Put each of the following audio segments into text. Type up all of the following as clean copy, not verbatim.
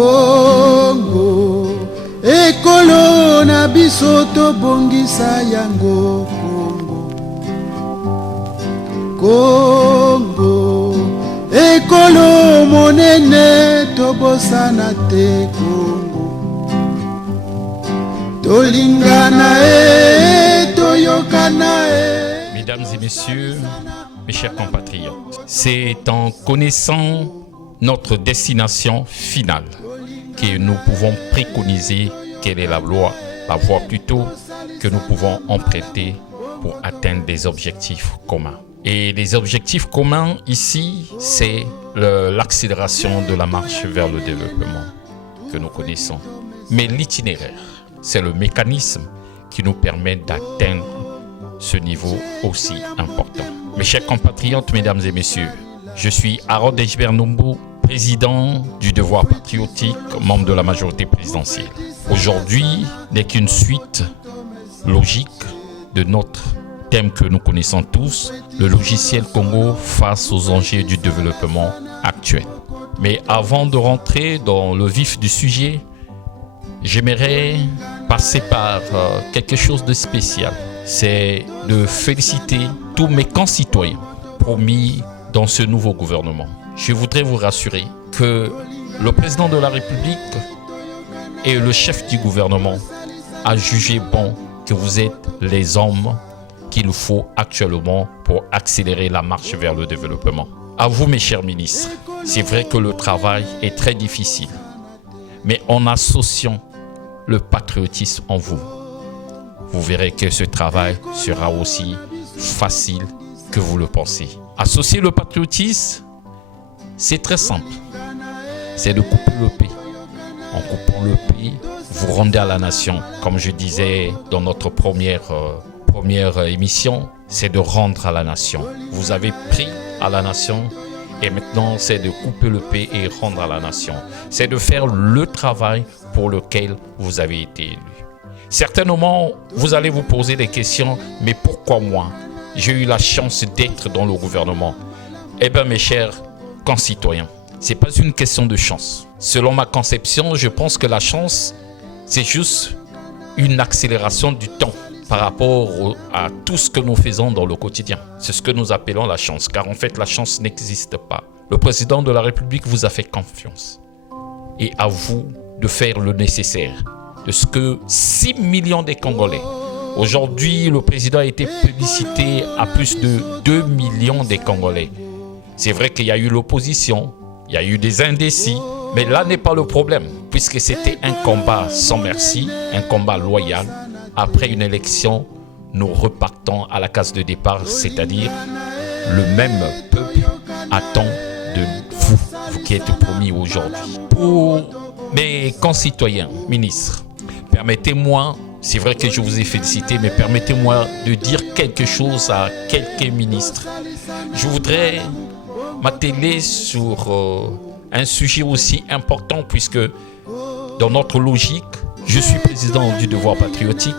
Congo, ekolo na biso tobongisa yango. Congo, ekolo monene tobosana te. Congo, tolingana toyokana. Mesdames et messieurs, mes chers compatriotes, c'est en connaissant notre destination finale que nous pouvons préconiser quelle est la voie plutôt que nous pouvons emprunter pour atteindre des objectifs communs. Et les objectifs communs ici, c'est l'accélération de la marche vers le développement que nous connaissons. Mais l'itinéraire, c'est le mécanisme qui nous permet d'atteindre ce niveau aussi important. Mes chers compatriotes, mesdames et messieurs, je suis Harold Ejbert Numbu, président du Devoir patriotique, membre de la majorité présidentielle. Aujourd'hui n'est qu'une suite logique de notre thème que nous connaissons tous, le logiciel Congo face aux enjeux du développement actuel. Mais avant de rentrer dans le vif du sujet, j'aimerais passer par quelque chose de spécial. C'est de féliciter tous mes concitoyens promis dans ce nouveau gouvernement. Je voudrais vous rassurer que le président de la République et le chef du gouvernement a jugé bon que vous êtes les hommes qu'il faut actuellement pour accélérer la marche vers le développement. À vous, mes chers ministres, c'est vrai que le travail est très difficile, mais en associant le patriotisme en vous, vous verrez que ce travail sera aussi facile que vous le pensez. Associer le patriotisme, c'est très simple. C'est de couper le paix. En coupant le paix, vous rendez à la nation. Comme je disais dans notre première émission, c'est de rendre à la nation. Vous avez pris à la nation et maintenant c'est de couper le paix et rendre à la nation. C'est de faire le travail pour lequel vous avez été élu. Certainement, vous allez vous poser des questions, mais pourquoi moi? J'ai eu la chance d'être dans le gouvernement. Eh bien, mes chers concitoyens, ce n'est pas une question de chance. Selon ma conception, je pense que la chance, c'est juste une accélération du temps par rapport à tout ce que nous faisons dans le quotidien. C'est ce que nous appelons la chance, car en fait, la chance n'existe pas. Le président de la République vous a fait confiance. Et à vous de faire le nécessaire. De ce que 6 millions de Congolais. Aujourd'hui, le président a été publicité à plus de 2 millions de Congolais. C'est vrai qu'il y a eu l'opposition, il y a eu des indécis, mais là n'est pas le problème, puisque c'était un combat sans merci, un combat loyal. Après une élection, nous repartons à la case de départ, c'est-à-dire le même peuple attend de vous, vous qui êtes promis aujourd'hui. Pour mes concitoyens, ministres, permettez-moi, c'est vrai que je vous ai félicité, mais permettez-moi de dire quelque chose à quelques ministres. Je voudrais m'atteler sur un sujet aussi important, puisque dans notre logique, je suis président du Devoir patriotique,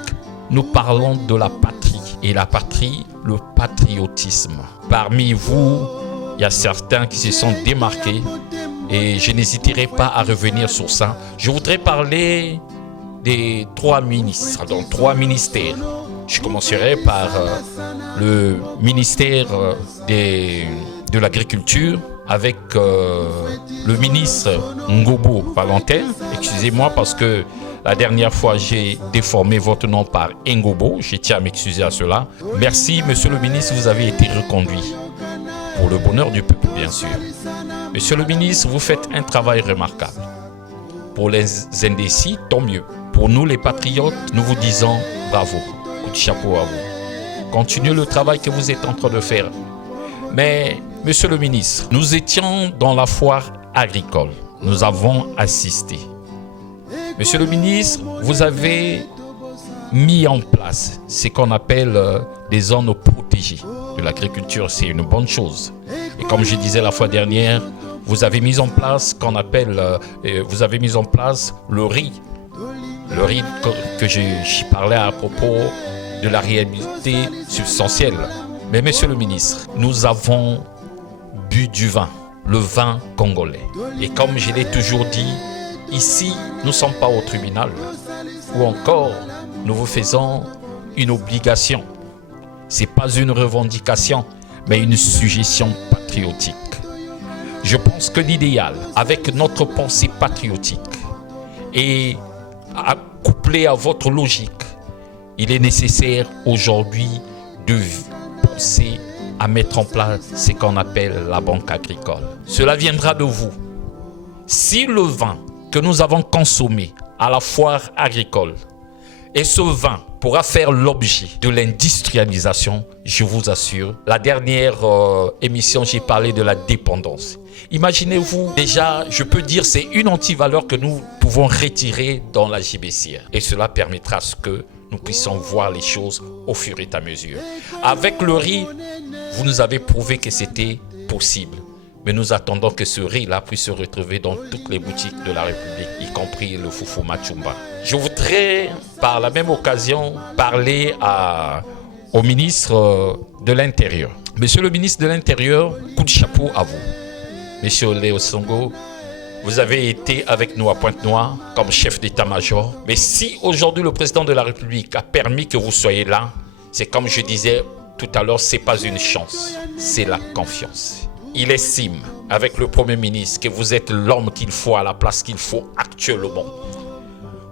nous parlons de la patrie. Et la patrie, le patriotisme. Parmi vous, il y a certains qui se sont démarqués et je n'hésiterai pas à revenir sur ça. Je voudrais parler des 3 ministres, donc 3 ministères. Je commencerai par le ministère de l'Agriculture avec le ministre Ngobo Valentin. Excusez-moi parce que la dernière fois, j'ai déformé votre nom par Ngobo. Je tiens à m'excuser à cela. Merci, monsieur le ministre, vous avez été reconduit. Pour le bonheur du peuple, bien sûr. Monsieur le ministre, vous faites un travail remarquable. Pour les indécis, tant mieux. Pour nous, les patriotes, nous vous disons bravo. Coup de chapeau à vous. Continuez le travail que vous êtes en train de faire. Mais, monsieur le ministre, nous étions dans la foire agricole. Nous avons assisté. Monsieur le ministre, vous avez mis en place ce qu'on appelle des zones protégées de l'agriculture. C'est une bonne chose. Et comme je disais la fois dernière, vous avez mis en place ce qu'on appelle, vous avez mis en place le riz. Le riz que je parlais à propos de la réalité substantielle. Mais monsieur le ministre, nous avons bu du vin, le vin congolais. Et comme je l'ai toujours dit, ici, nous ne sommes pas au tribunal, ou encore, nous vous faisons une obligation. Ce n'est pas une revendication, mais une suggestion patriotique. Je pense que l'idéal, avec notre pensée patriotique, et couplé à votre logique, il est nécessaire aujourd'hui de penser à mettre en place ce qu'on appelle la banque agricole. Cela viendra de vous. Si le vin que nous avons consommé à la foire agricole, et ce vin pourra faire l'objet de l'industrialisation, je vous assure. La dernière émission, j'ai parlé de la dépendance. Imaginez-vous, déjà, je peux dire, c'est une antivaleur que nous pouvons retirer dans la JBCR. Et cela permettra à ce que nous puissions voir les choses au fur et à mesure. Avec le riz, vous nous avez prouvé que c'était possible. Mais nous attendons que ce riz-là puisse se retrouver dans toutes les boutiques de la République, y compris le foufou Machumba. Je voudrais, par la même occasion, parler au ministre de l'Intérieur. Monsieur le ministre de l'Intérieur, coup de chapeau à vous. Monsieur Léo Songo, vous avez été avec nous à Pointe-Noire comme chef d'état-major. Mais si aujourd'hui le président de la République a permis que vous soyez là, c'est comme je disais tout à l'heure, ce n'est pas une chance, c'est la confiance. Il estime, avec le Premier ministre, que vous êtes l'homme qu'il faut à la place qu'il faut actuellement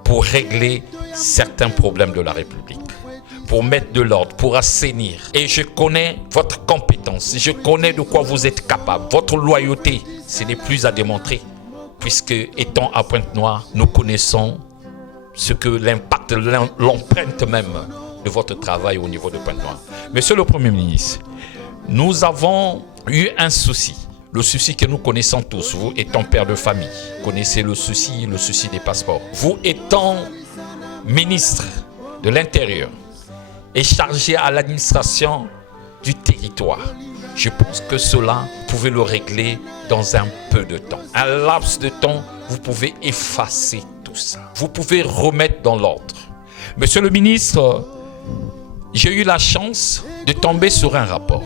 pour régler certains problèmes de la République, pour mettre de l'ordre, pour assainir. Et je connais votre compétence, je connais de quoi vous êtes capable. Votre loyauté, ce n'est plus à démontrer, puisque étant à Pointe-Noire, nous connaissons ce que l'impact, l'empreinte même de votre travail au niveau de Pointe-Noire. Monsieur le Premier ministre, nous avons eu un souci, le souci que nous connaissons tous. Vous étant père de famille, connaissez le souci des passeports. Vous étant ministre de l'Intérieur et chargé à l'administration du territoire, je pense que cela, vous pouvez le régler dans un peu de temps. Un laps de temps, vous pouvez effacer tout ça. Vous pouvez remettre dans l'ordre. Monsieur le ministre, j'ai eu la chance de tomber sur un rapport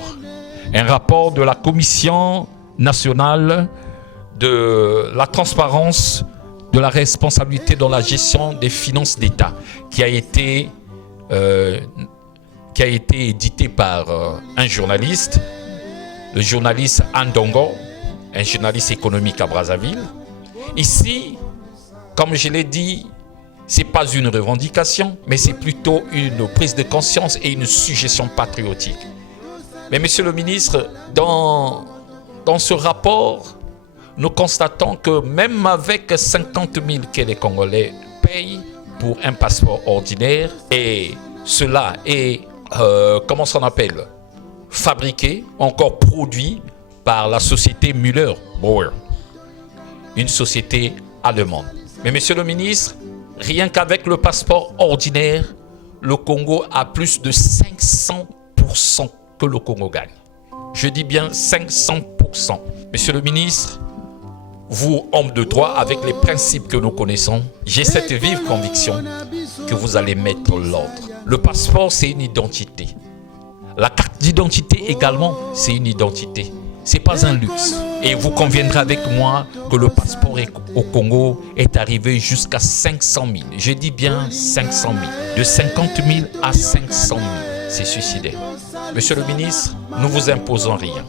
de la Commission nationale de la transparence, de la responsabilité dans la gestion des finances d'État, qui a été édité par un journaliste, le journaliste Andongo, un journaliste économique à Brazzaville. Ici, comme je l'ai dit, ce n'est pas une revendication, mais c'est plutôt une prise de conscience et une suggestion patriotique. Mais monsieur le ministre, dans ce rapport, nous constatons que même avec 50 000 que les Congolais payent pour un passeport ordinaire, et cela est, fabriqué, encore produit par la société Müller-Bauer, une société allemande. Mais monsieur le ministre, rien qu'avec le passeport ordinaire, le Congo a plus de 500% que le Congo gagne. Je dis bien 500%. Monsieur le ministre, vous, homme de droit, avec les principes que nous connaissons, j'ai cette vive conviction que vous allez mettre l'ordre. Le passeport, c'est une identité. La carte d'identité également, c'est une identité. Ce n'est pas un luxe. Et vous conviendrez avec moi que le passeport au Congo est arrivé jusqu'à 500 000. Je dis bien 500 000. De 50 000 à 500 000. C'est suicidaire. Monsieur le ministre, nous ne vous imposons rien.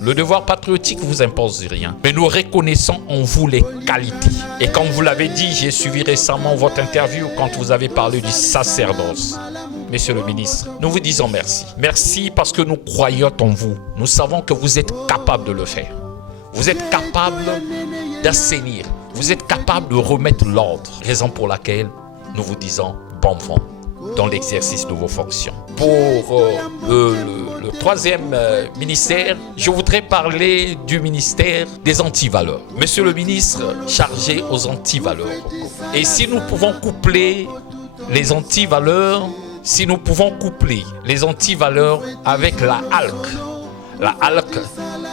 Le devoir patriotique ne vous impose rien. Mais nous reconnaissons en vous les qualités. Et comme vous l'avez dit, j'ai suivi récemment votre interview quand vous avez parlé du sacerdoce. Monsieur le ministre, nous vous disons merci. Merci parce que nous croyons en vous. Nous savons que vous êtes capable de le faire. Vous êtes capable d'assainir. Vous êtes capable de remettre l'ordre. Raison pour laquelle nous vous disons bon vent dans l'exercice de vos fonctions. Pour le troisième ministère, je voudrais parler du ministère des antivaleurs. Monsieur le ministre chargé aux antivaleurs. Et si nous pouvons coupler les antivaleurs, avec la HALC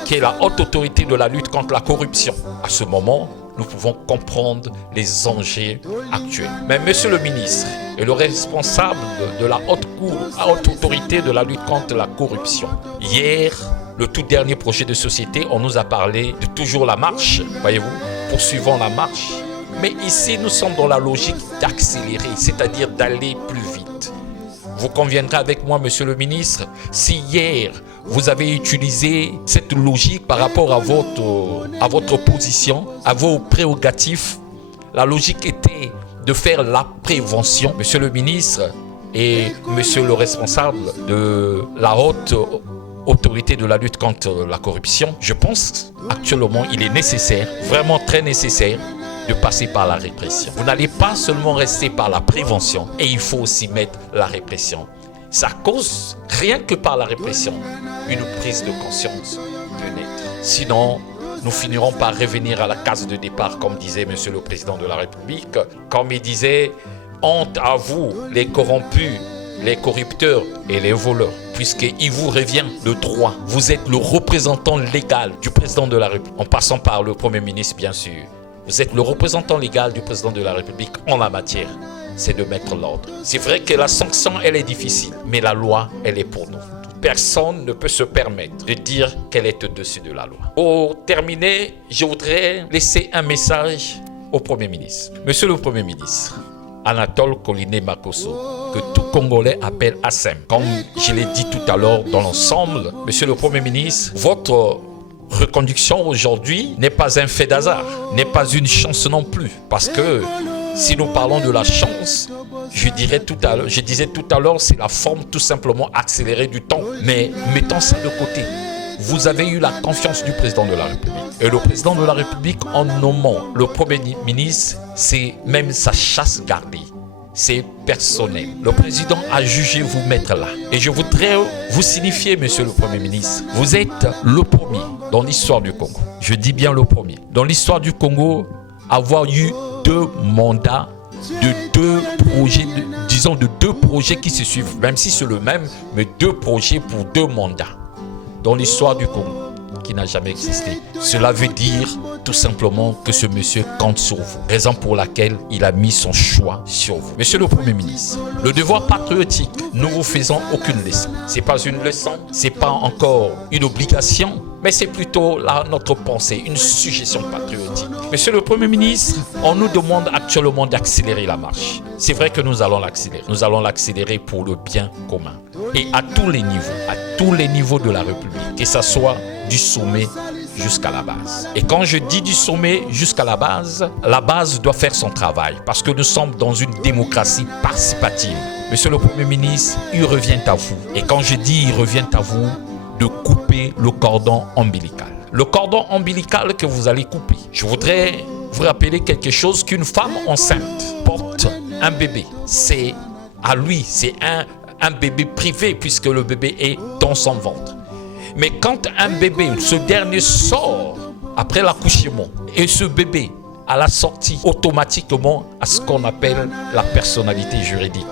qui est la haute autorité de la lutte contre la corruption, à ce moment, nous pouvons comprendre les enjeux actuels. Mais monsieur le ministre est le responsable de la haute autorité de la lutte contre la corruption. Hier, le tout dernier projet de société, on nous a parlé de toujours la marche, voyez-vous, poursuivons la marche. Mais ici, nous sommes dans la logique d'accélérer, c'est-à-dire d'aller plus vite. Vous conviendrez avec moi, monsieur le ministre, si hier, vous avez utilisé cette logique par rapport à votre position, à vos prérogatives, la logique était de faire la prévention. Monsieur le ministre et monsieur le responsable de la haute autorité de la lutte contre la corruption, je pense actuellement il est nécessaire, vraiment très nécessaire, de passer par la répression. Vous n'allez pas seulement rester par la prévention, et il faut aussi mettre la répression. Ça cause, rien que par la répression, une prise de conscience peut naître. Sinon, nous finirons par revenir à la case de départ, comme disait monsieur le président de la République, comme il disait « Honte à vous, les corrompus, les corrupteurs et les voleurs, puisqu'il vous revient de droit. Vous êtes le représentant légal du président de la République, en passant par le Premier ministre, bien sûr. Vous êtes le représentant légal du président de la République en la matière. C'est de mettre l'ordre. C'est vrai que la sanction, elle est difficile, mais la loi, elle est pour nous. Personne ne peut se permettre de dire qu'elle est au-dessus de la loi. Pour terminer, je voudrais laisser un message au Premier ministre. Monsieur le Premier ministre, Anatole Colinet Makosso, que tout Congolais appelle ASEM. Comme je l'ai dit tout à l'heure dans l'ensemble, monsieur le Premier ministre, votre reconduction aujourd'hui n'est pas un fait d'hasard, n'est pas une chance non plus. Parce que si nous parlons de la chance, je disais tout à l'heure, c'est la forme tout simplement accélérée du temps. Mais mettons ça de côté. Vous avez eu la confiance du président de la République. Et le président de la République, en nommant le Premier ministre, c'est même sa chasse gardée. C'est personnel. Le président a jugé vous mettre là. Et je voudrais vous signifier, monsieur le Premier ministre, vous êtes le premier dans l'histoire du Congo. Je dis bien le premier. Dans l'histoire du Congo, avoir eu 2 mandats de 2 projets, de 2 projets qui se suivent, même si c'est le même, mais 2 projets pour 2 mandats dans l'histoire du Congo qui n'a jamais existé. Cela veut dire tout simplement que ce monsieur compte sur vous, raison pour laquelle il a mis son choix sur vous. Monsieur le Premier ministre, le devoir patriotique, nous vous faisons aucune leçon. C'est pas une leçon, c'est pas encore une obligation, mais c'est plutôt là notre pensée, une suggestion patriotique. Monsieur le Premier ministre, on nous demande actuellement d'accélérer la marche. C'est vrai que nous allons l'accélérer. Nous allons l'accélérer pour le bien commun. Et à tous les niveaux de la République, que ce soit du sommet jusqu'à la base. Et quand je dis du sommet jusqu'à la base doit faire son travail parce que nous sommes dans une démocratie participative. Monsieur le Premier ministre, il revient à vous. Et quand je dis il revient à vous, de couper le cordon ombilical. Le cordon ombilical que vous allez couper. Je voudrais vous rappeler quelque chose, qu'une femme enceinte porte un bébé. C'est à lui, c'est un bébé privé puisque le bébé est dans son ventre. Mais quand un bébé, ce dernier sort après l'accouchement, et ce bébé, à la sortie, automatiquement à ce qu'on appelle la personnalité juridique.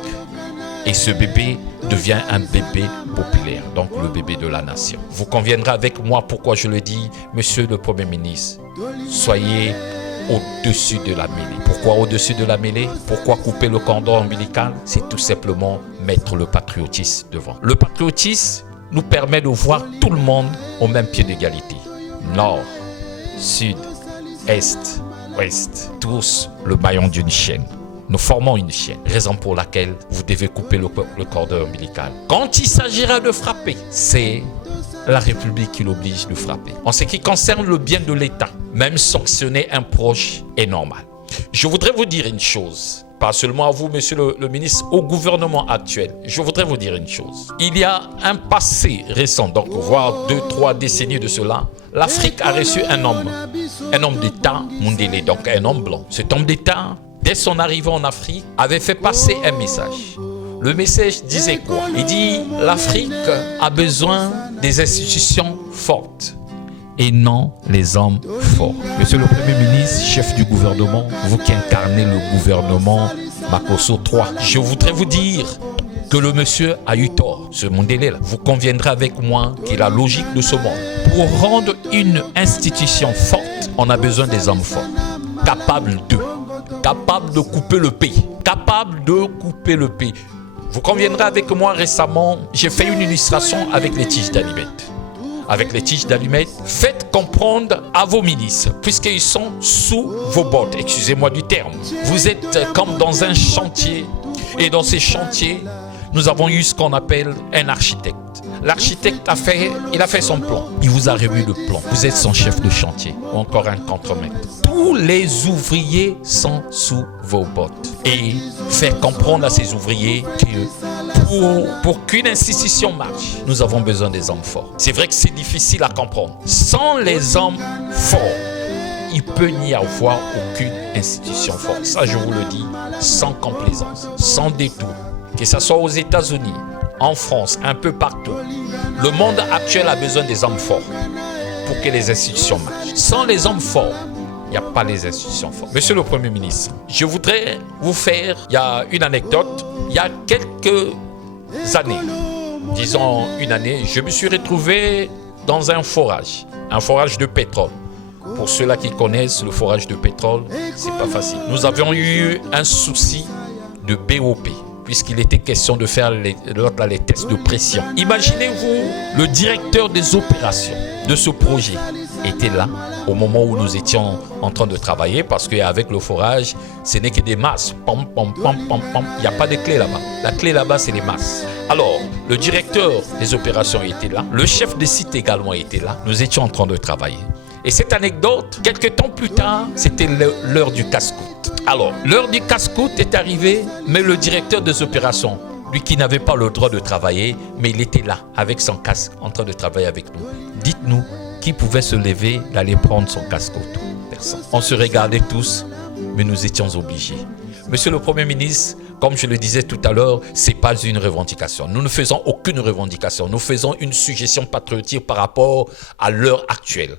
Et ce bébé devient un bébé populaire, donc le bébé de la nation. Vous conviendrez avec moi pourquoi je le dis, monsieur le Premier ministre, soyez au-dessus de la mêlée. Pourquoi au-dessus de la mêlée? Pourquoi couper le cordon ombilical? C'est tout simplement mettre le patriotisme devant. Le patriotisme nous permet de voir tout le monde au même pied d'égalité. Nord, sud, est, ouest, tous le maillon d'une chaîne. Nous formons une chaîne, raison pour laquelle vous devez couper le cordon ombilical. Quand il s'agira de frapper, c'est la République qui l'oblige de frapper. En ce qui concerne le bien de l'État, même sanctionner un proche est normal. Je voudrais vous dire une chose, pas seulement à vous, monsieur le ministre, au gouvernement actuel. Je voudrais vous dire une chose. Il y a un passé récent, donc voire 2-3 décennies de cela, l'Afrique a reçu un homme d'État, Mundele, donc un homme blanc. Cet homme d'État, dès son arrivée en Afrique, avait fait passer un message. Le message disait quoi? Il dit l'Afrique a besoin des institutions fortes et non les hommes forts. Monsieur le Premier ministre, chef du gouvernement, vous qui incarnez le gouvernement Makosso 3, je voudrais vous dire que le monsieur a eu tort, ce Mundele-là. Vous conviendrez avec moi que la logique de ce monde, pour rendre une institution forte, on a besoin des hommes forts, capables de couper le pays, Vous conviendrez avec moi récemment, j'ai fait une illustration avec les tiges d'Alibet. avec les tiges d'allumettes. Faites comprendre à vos ministres, puisqu'ils sont sous vos bottes, excusez-moi du terme. Vous êtes comme dans un chantier, et dans ces chantiers, nous avons eu ce qu'on appelle un architecte. L'architecte a fait son plan. Il vous a remis le plan. Vous êtes son chef de chantier, ou encore un contremaître. Tous les ouvriers sont sous vos bottes. Et faire comprendre à ces ouvriers que pour qu'une institution marche, nous avons besoin des hommes forts. C'est vrai que c'est difficile à comprendre. Sans les hommes forts, il peut n'y avoir aucune institution forte. Ça, je vous le dis, sans complaisance, sans détour. Que ce soit aux États-Unis, en France, un peu partout. Le monde actuel a besoin des hommes forts pour que les institutions marchent. Sans les hommes forts, il n'y a pas les institutions fortes. Monsieur le Premier ministre, je voudrais vous faire, il y a une anecdote. Il y a quelques années, disons une année, je me suis retrouvé dans un forage de pétrole. Pour ceux-là qui connaissent le forage de pétrole, c'est pas facile. Nous avions eu un souci de BOP, puisqu'il était question de faire les tests de pression. Imaginez-vous, le directeur des opérations de ce projet était là au moment où nous étions en train de travailler, parce qu'avec le forage, ce n'est que des masses. Pam, pam, pam, pam, pam. Il n'y a pas de clé là-bas. La clé là-bas, c'est les masses. Alors, le directeur des opérations était là. Le chef de site également était là. Nous étions en train de travailler. Et cette anecdote, quelques temps plus tard, c'était l'heure du casse-croûte. Alors, l'heure du casse-croûte est arrivée, mais le directeur des opérations, lui qui n'avait pas le droit de travailler, mais il était là, avec son casque, en train de travailler avec nous. Dites-nous, qui pouvait se lever, d'aller prendre son casse-croûte? Personne. On se regardait tous, mais nous étions obligés. Monsieur le Premier ministre, comme je le disais tout à l'heure, ce n'est pas une revendication. Nous ne faisons aucune revendication. Nous faisons une suggestion patriotique par rapport à l'heure actuelle.